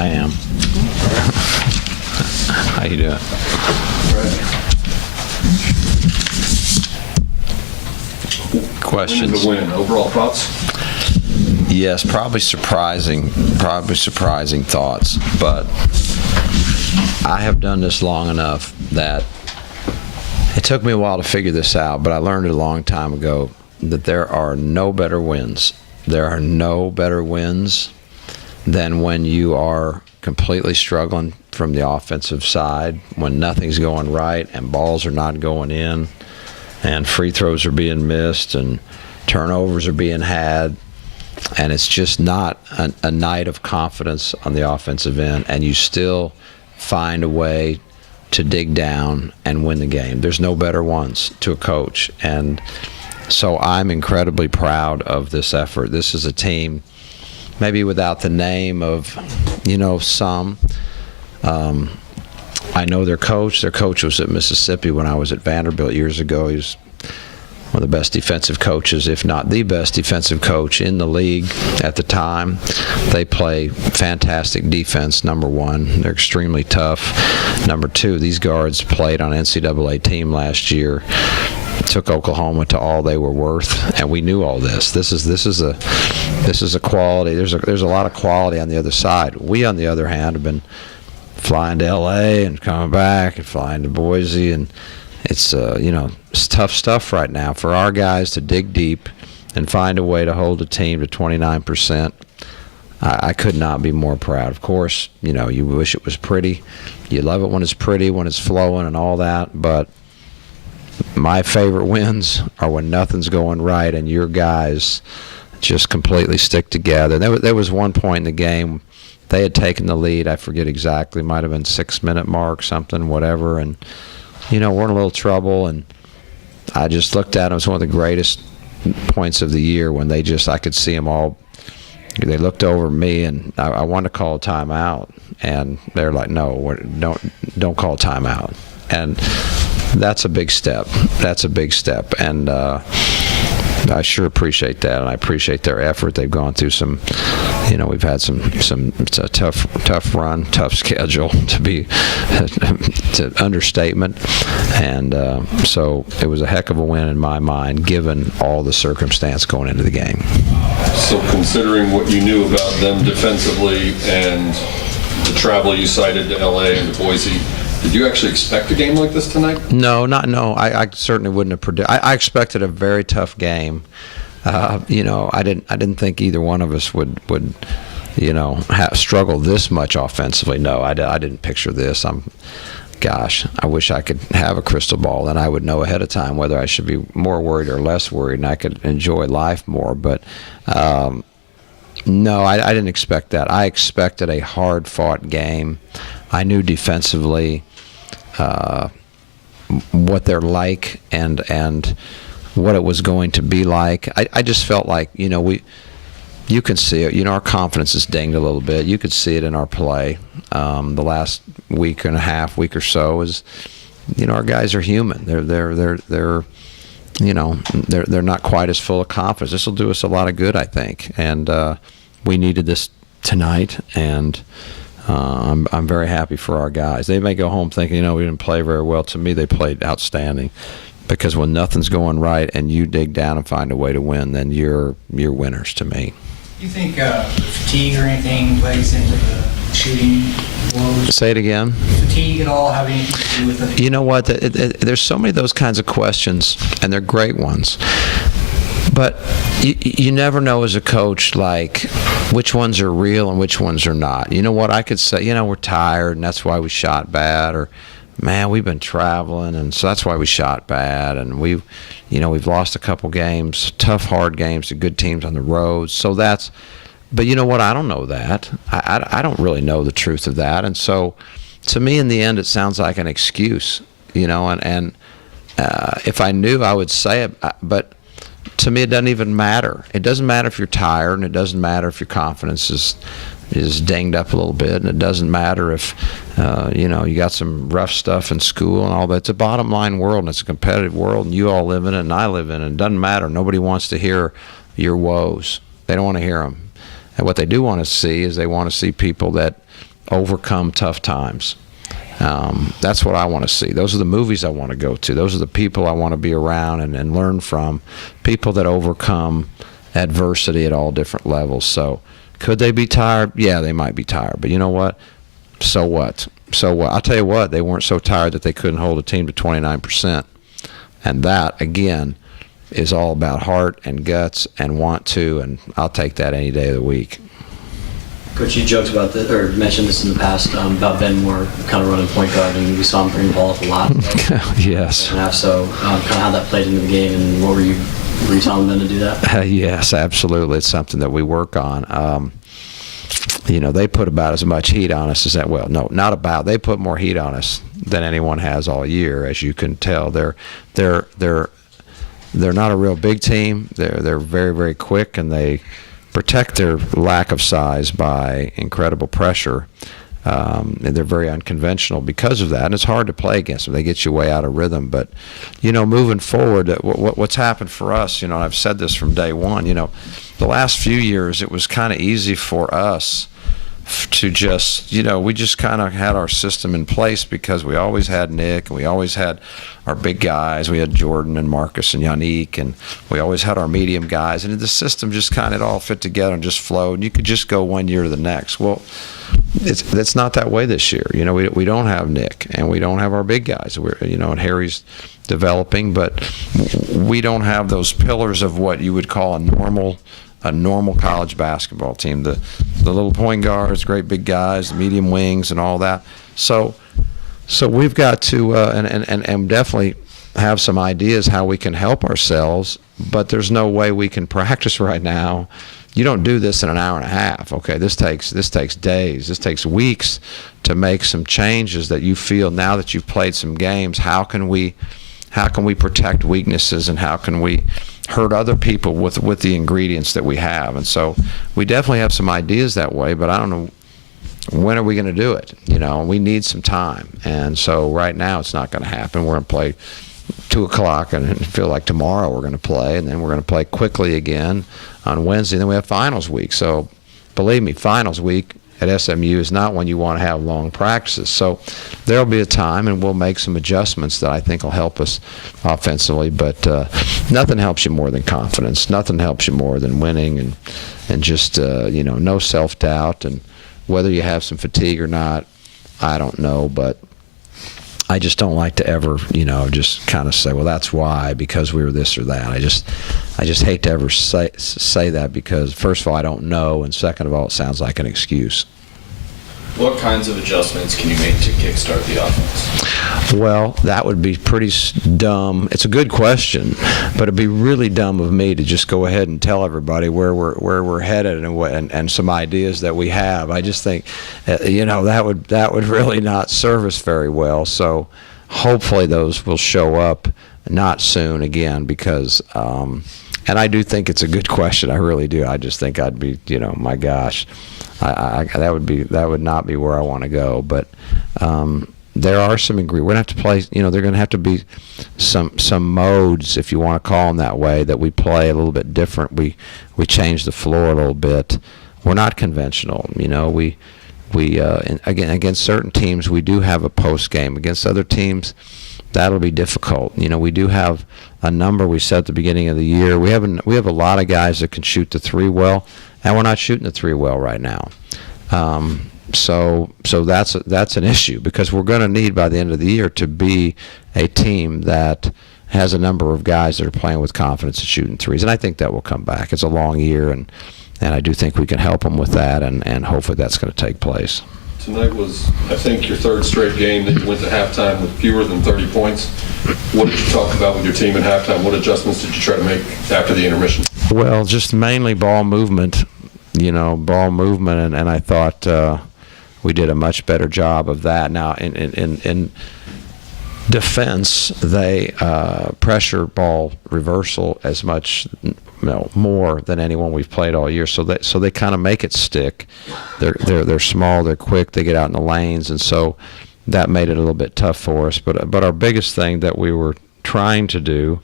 I am. How you doing? Questions? The win. Overall thoughts? Yes, probably surprising thoughts, but I have done this long enough that it took me a while to figure this out, but I learned it a long time ago that there are no better wins. There are no better wins than when you are completely struggling from the offensive side, when nothing's going right and balls are not going in and free throws are being missed and turnovers are being had, and it's just not a night of confidence on the offensive end, and you still find a way to dig down and win the game. There's no better ones to a coach, and so I'm incredibly proud of this effort. This is a team, maybe without the name of, some. I know their coach. Their coach was at Mississippi when I was at Vanderbilt years ago. He was one of the best defensive coaches, if not the best defensive coach in the league at the time. They play fantastic defense, number one. They're extremely tough. Number two, these guards played on an NCAA team last year, took Oklahoma to all they were worth, and we knew all this. This is a quality. There's a lot of quality on the other side. We, on the other hand, have been flying to LA and coming back and flying to Boise, and it's it's tough stuff right now for our guys to dig deep and find a way to hold a team to 29%. I could not be more proud. Of course, you wish it was pretty. You love it when it's pretty, when it's flowing and all that, but my favorite wins are when nothing's going right and your guys just completely stick together. There was one point in the game they had taken the lead. I forget exactly. Might have been 6-minute mark, something, whatever. And, we're in a little trouble. And I just looked at them. It was one of the greatest points of the year when I could see them all. They looked over at me, and I wanted to call a timeout. And they're like, no, don't call a timeout. And that's a big step. That's a big step. And I sure appreciate that, and I appreciate their effort. They've gone through some, we've had it's a tough run, tough schedule to understatement, and so it was a heck of a win in my mind, given all the circumstance going into the game. So considering what you knew about them defensively and the travel you cited to LA and to Boise, did you actually expect a game like this tonight? No. I certainly wouldn't have predicted. I expected a very tough game. I didn't think either one of us would struggle this much offensively. No, I didn't picture this. I wish I could have a crystal ball, and I would know ahead of time whether I should be more worried or less worried, and I could enjoy life more. But no, I didn't expect that. I expected a hard-fought game. I knew defensively what they're like and what it was going to be like. I just felt like, you can see it. Our confidence is dinged a little bit. You could see it in our play. The last week and a half, week or so is, our guys are human. They're not quite as full of confidence. This will do us a lot of good, I think. And we needed this tonight, and I'm very happy for our guys. They may go home thinking, we didn't play very well. To me, they played outstanding, because when nothing's going right and you dig down and find a way to win, then you're winners to me. Do you think fatigue or anything plays into the shooting woes? Say it again. Fatigue at all have anything to do with it? You know what? There's so many of those kinds of questions, and they're great ones. But you never know as a coach, like, which ones are real and which ones are not. You know what? I could say, we're tired, and that's why we shot bad, or, man, we've been traveling, and so that's why we shot bad, and we've lost a couple games, tough, hard games to good teams on the road. So but you know what? I don't know that. I don't really know the truth of that, and so to me, in the end, it sounds like an excuse, and if I knew, I would say it, but to me, it doesn't even matter. It doesn't matter if you're tired, and it doesn't matter if your confidence is dinged up a little bit, and it doesn't matter if you got some rough stuff in school and all that. It's a bottom line world, and it's a competitive world, and you all live in it, and I live in it. It doesn't matter. Nobody wants to hear your woes. They don't want to hear them. And what they do want to see is they want to see people that overcome tough times. That's what I want to see. Those are the movies I want to go to. Those are the people I want to be around and learn from, people that overcome adversity at all different levels. So could they be tired? Yeah, they might be tired. But you know what? So what? So what? I'll tell you what, they weren't so tired that they couldn't hold a team to 29%. And that, again, is all about heart and guts and want to, and I'll take that any day of the week. Coach, you joked about this, or mentioned this in the past, about Ben Moore kind of running point guard, and we saw him bring the ball up a lot. Yes. So kind of how that played into the game, and what were you telling Ben to do that? Yes, absolutely. It's something that we work on. They put about as much heat on us as that. Well, no, not about. They put more heat on us than anyone has all year, as you can tell. They're not a real big team. They're very, very quick, and they protect their lack of size by incredible pressure. And they're very unconventional because of that, and it's hard to play against them. They get you way out of rhythm. But, moving forward, what's happened for us, I've said this from day one, the last few years it was kind of easy for us to just, we just kind of had our system in place because we always had Nick, and we always had our big guys. We had Jordan and Marcus and Yannick, and we always had our medium guys. And the system just kind of all fit together and just flowed. And you could just go one year to the next. Well, it's not that way this year. We don't have Nick, and we don't have our big guys. And Harry's developing, but we don't have those pillars of what you would call a normal college basketball team. The little point guards, great big guys, the medium wings, and all that. So we've got to and definitely have some ideas how we can help ourselves, but there's no way we can practice right now. You don't do this in an hour and a half. Okay, this takes days, this takes weeks to make some changes that you feel now that you've played some games. How can we protect weaknesses, and how can we hurt other people with the ingredients that we have? And so we definitely have some ideas that way, but I don't know when are we going to do it. We need some time, and so right now it's not going to happen. We're going to play 2 o'clock, and feel like tomorrow we're going to play, and then we're going to play quickly again on Wednesday, and then we have finals week. So believe me, finals week at SMU is not when you want to have long practices. So there'll be a time, and we'll make some adjustments that I think will help us offensively. But nothing helps you more than confidence. Nothing helps you more than winning and just no self-doubt. And whether you have some fatigue or not, I don't know. But I just don't like to ever, just kind of say, well, that's why, because we were this or that. I just hate to ever say that, because first of all, I don't know, and second of all, it sounds like an excuse. What kinds of adjustments can you make to kickstart the offense? Well, that would be pretty dumb. It's a good question, but it'd be really dumb of me to just go ahead and tell everybody where we're headed and some ideas that we have. I just think, that would really not serve us very well. So hopefully those will show up not soon again, because and I do think it's a good question. I really do. I just think I'd be, my gosh, that would not be where I want to go. But there are some ingredients. We're going to have to play. They're going to have to be some modes, if you want to call them that way, that we play a little bit different. We change the floor a little bit. We're not conventional. We again, against certain teams we do have a post game. Against other teams, that'll be difficult. We do have a number we set at the beginning of the year. We have a lot of guys that can shoot the three well, and we're not shooting the three well right now. So that's an issue, because we're going to need by the end of the year to be a team that has a number of guys that are playing with confidence and shooting threes, and I think that will come back. It's a long year, and I do think we can help them with that, and hopefully that's going to take place. Tonight was, I think, your third straight game that you went to halftime with fewer than 30 points. What did you talk about with your team at halftime? What adjustments did you try to make after the intermission? Well, just mainly ball movement, and I thought we did a much better job of that. Now, in defense, they pressure ball reversal as much, more than anyone we've played all year. So they kind of make it stick. They're small, they're quick, they get out in the lanes, and so that made it a little bit tough for us. But our biggest thing that we were trying to do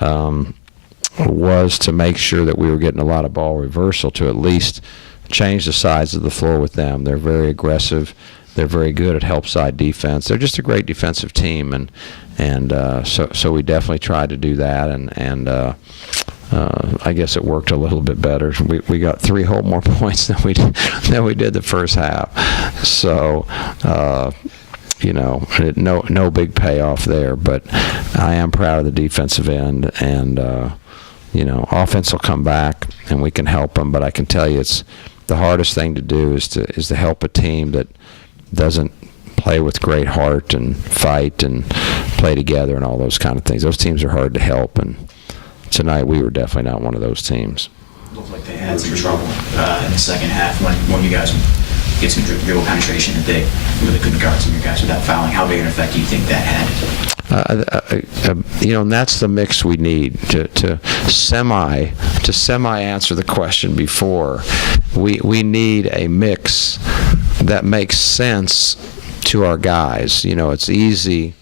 was to make sure that we were getting a lot of ball reversal to at least change the sides of the floor with them. They're very aggressive. They're very good at help side defense. They're just a great defensive team, and so we definitely tried to do that, and I guess it worked a little bit better. We got 3 whole more points than we did the first half. So no big payoff there, but I am proud of the defensive end, and offense will come back and we can help them. But I can tell you, it's the hardest thing to do is to help a team that doesn't play with great heart and fight and play together and all those kind of things. Those teams are hard to help, and tonight we were definitely not one of those teams. Looked like they had some trouble in the second half when you guys get some dribble penetration and they really couldn't guard some of your guys without fouling. How big an effect do you think that had? And that's the mix we need to semi answer the question before. We need a mix that makes sense to our guys. It's easy.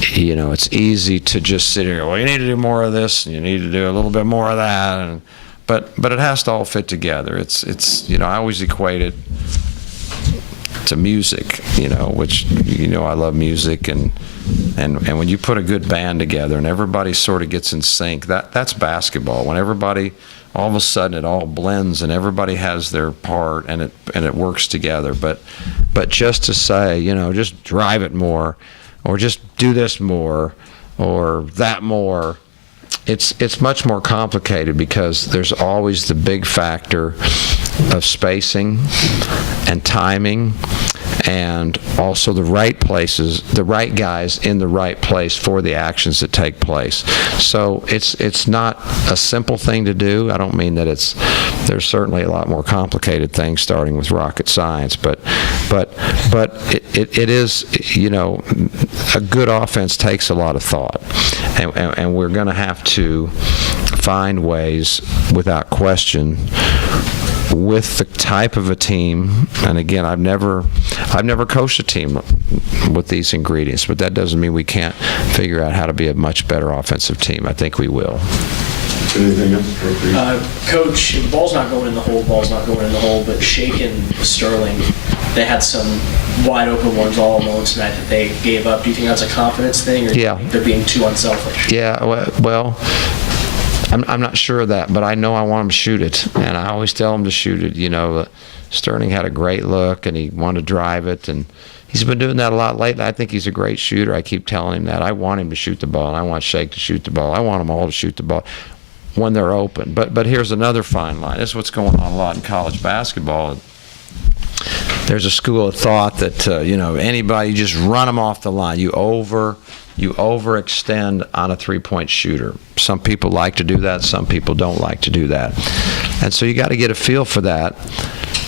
It's easy to just sit here. Well, you need to do more of this, and you need to do a little bit more of that, but it has to all fit together. It's I always equate it to music, which I love music, and when you put a good band together and everybody sort of gets in sync, that's basketball. When everybody all of a sudden it all blends and everybody has their part and it works together. But just to say, just drive it more, or just do this more, or that more, it's much more complicated, because there's always the big factor of spacing and timing, and also the right places, the right guys in the right place for the actions that take place. So it's not a simple thing to do. I don't mean that there's certainly a lot more complicated things starting with rocket science, but it is, a good offense takes a lot of thought, and we're going to have to find ways, without question, with the type of a team. And again, I've never coached a team with these ingredients, but that doesn't mean we can't figure out how to be a much better offensive team. I think we will. Anything else? Coach, the ball's not going in the hole, but Shake and Sterling, they had some wide open ones all alone tonight that they gave up. Do you think that's a confidence thing, or do you think they're being too unselfish? Yeah, well, I'm not sure of that, but I know I want them to shoot it, and I always tell them to shoot it. Sterling had a great look, and he wanted to drive it, and he's been doing that a lot lately. I think he's a great shooter. I keep telling him that. I want him to shoot the ball, and I want Shake to shoot the ball. I want them all to shoot the ball when they're open. But here's another fine line. This is what's going on a lot in college basketball. There's a school of thought that anybody, just run them off the line. You overextend on a three-point shooter. Some people like to do that. Some people don't like to do that. And so you got to get a feel for that.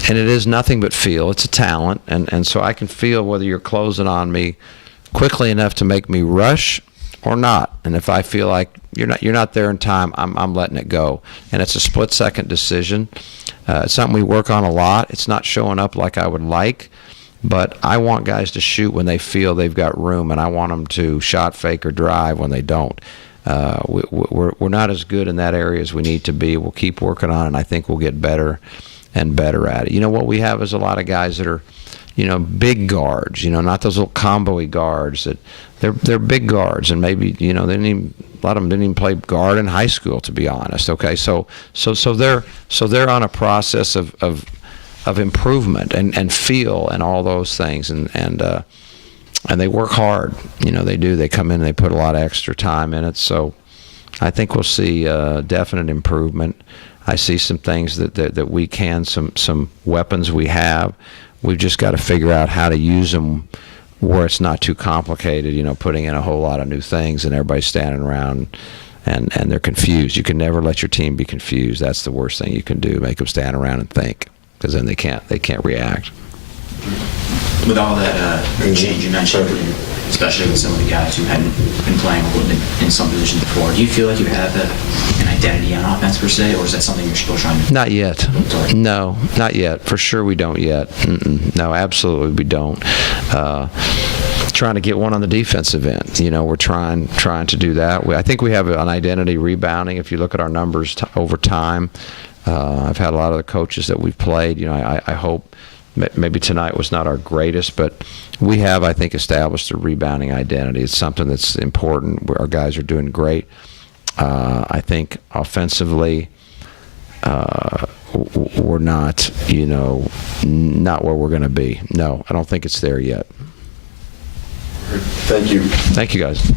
And it is nothing but feel. It's a talent. And so I can feel whether you're closing on me quickly enough to make me rush or not. And if I feel like you're not there in time, I'm letting it go. And it's a split-second decision. It's something we work on a lot. It's not showing up like I would like, but I want guys to shoot when they feel they've got room, and I want them to shot fake or drive when they don't. We're not as good in that area as we need to be. We'll keep working on it, and I think we'll get better and better at it. What we have is a lot of guys that are, big guards, not those little combo-y guards. That they're big guards, and maybe, a lot of them didn't even play guard in high school, to be honest. Okay, so they're on a process of improvement and feel and all those things, and they work hard. They do. They come in and they put a lot of extra time in it. So I think we'll see definite improvement. I see some things that we can, some weapons we have. We've just got to figure out how to use them where it's not too complicated, putting in a whole lot of new things and everybody's standing around and they're confused. You can never let your team be confused. That's the worst thing you can do, make them stand around and think, because then they can't react. With all that change you mentioned, especially with some of the guys who hadn't been playing in some positions before, do you feel like you have an identity on offense per se, or is that something you're still trying to? Not yet. No, not yet. For sure we don't yet. No, absolutely we don't. Trying to get one on the defensive end. We're trying to do that. I think we have an identity rebounding. If you look at our numbers over time, I've had a lot of the coaches that we've played. I hope maybe tonight was not our greatest, but we have, I think, established a rebounding identity. It's something that's important. Our guys are doing great. I think offensively, we're not, not where we're going to be. No, I don't think it's there yet. Thank you. Thank you, guys.